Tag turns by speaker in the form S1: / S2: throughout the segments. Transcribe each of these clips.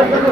S1: Thank you.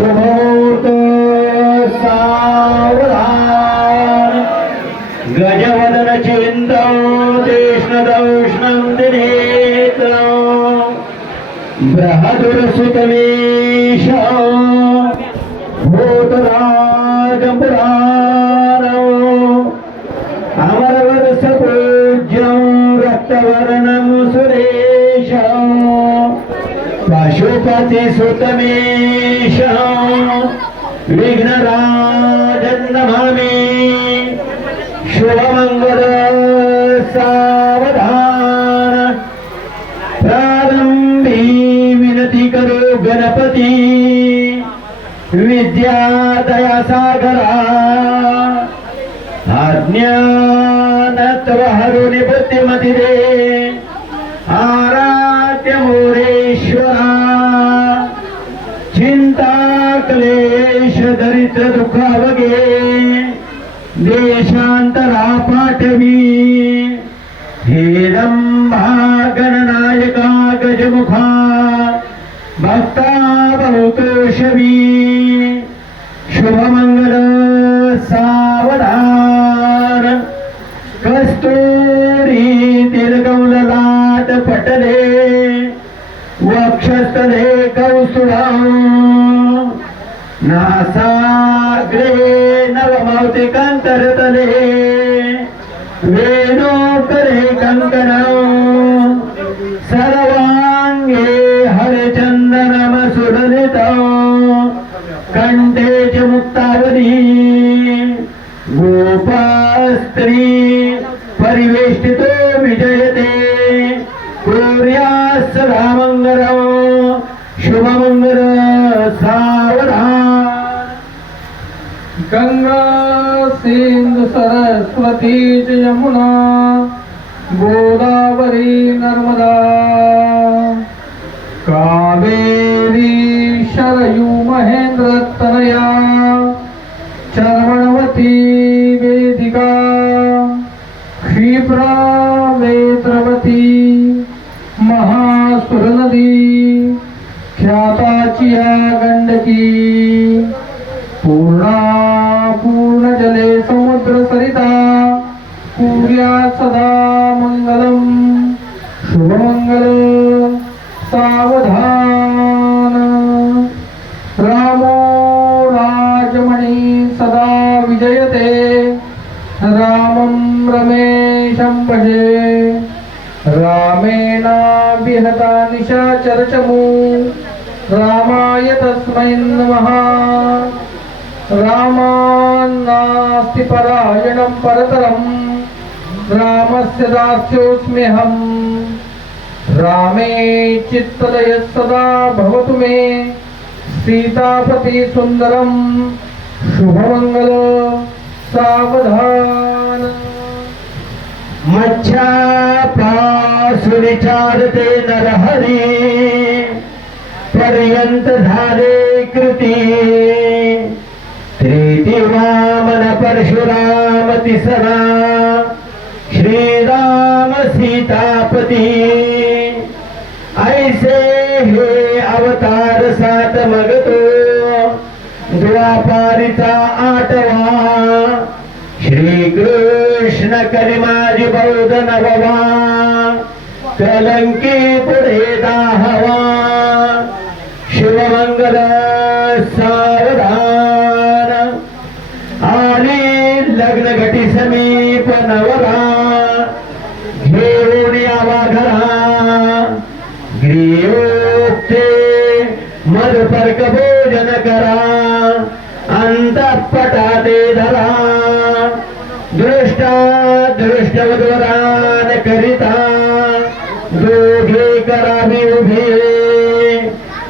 S1: Shalom. बृहदुरसुतमेश भूतराजपुराणो अमरवरसपूज्यं रक्तवर्णं सुरेशम् Pashupati सुतमेश विघ्नराजन्नमामि शुभमङ्गल ಕರು ಗಣಪತಿ. ವಿದ್ಯಾದಯ ಸಾಗರ. ಅಜ್ಞಾನತ್ವ ಹರು ನಿವೃತ್ತಿ ಮತಿದೆ. ಆರಾಧ್ಯ ಮೂರೇಶ್ವರ ಚಿಂತಾ ಕ್ಲೇಶ ದರಿದ್ರ ದುಃಖ ಬಗೆ ದೇಶಾಂತರ ಪಾಠವಿ. ಹೇದಂ भक्तावतोषवी शुभमङ्गल सावधार वार कस्तूरीतिर्गौ ललाटपटले वक्षस्तले कौसुभासाग्रे नासाग्रे नवमौतिकन्तरतले। वेणोकरे कङ्कना सावधान
S2: गंगा सिंधु सरस्वती यमुना गोदावरी नर्मदा। कावेरी शरयू महेंद्र शापाची या गंडकी पूर्णा पूर्ण जले समुद्र सरिता. पूर्या सदा मंगलम. शुभमंगल सावधान. रामो राजमणी सदा विजयते. रामं रमेशं भजे रामेणाभिहता निशाचरचमू రామాయ తస్మై నమ రామాన్నాస్తి పరాయణం పరతరం రామస్య దాస్యోస్మ్యహం రామే చిత్తలయ సదా భవతు మే సీతాపతి సుందరం శుభమంగళ సావధాన
S1: మధ్యాపాసునిచారతే నరహరి नरहरी झाले कृती. त्रिती वामन परशुराम तिसरा श्रीराम सीतापती. ऐसे हे अवतार सात मगतो. द्वापारीचा आठवा. श्रीकृष्ण करी माझी बौद्ध नववा. कलंकी पुढे दाहवा. यावा घरा ग्रीयोक्ते मधुपर एक भोजन करा अंतपटाते धरा दृष्टा दृष्टवद्वरान करिता दोघे करावी उभे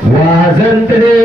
S1: वाजंत्रे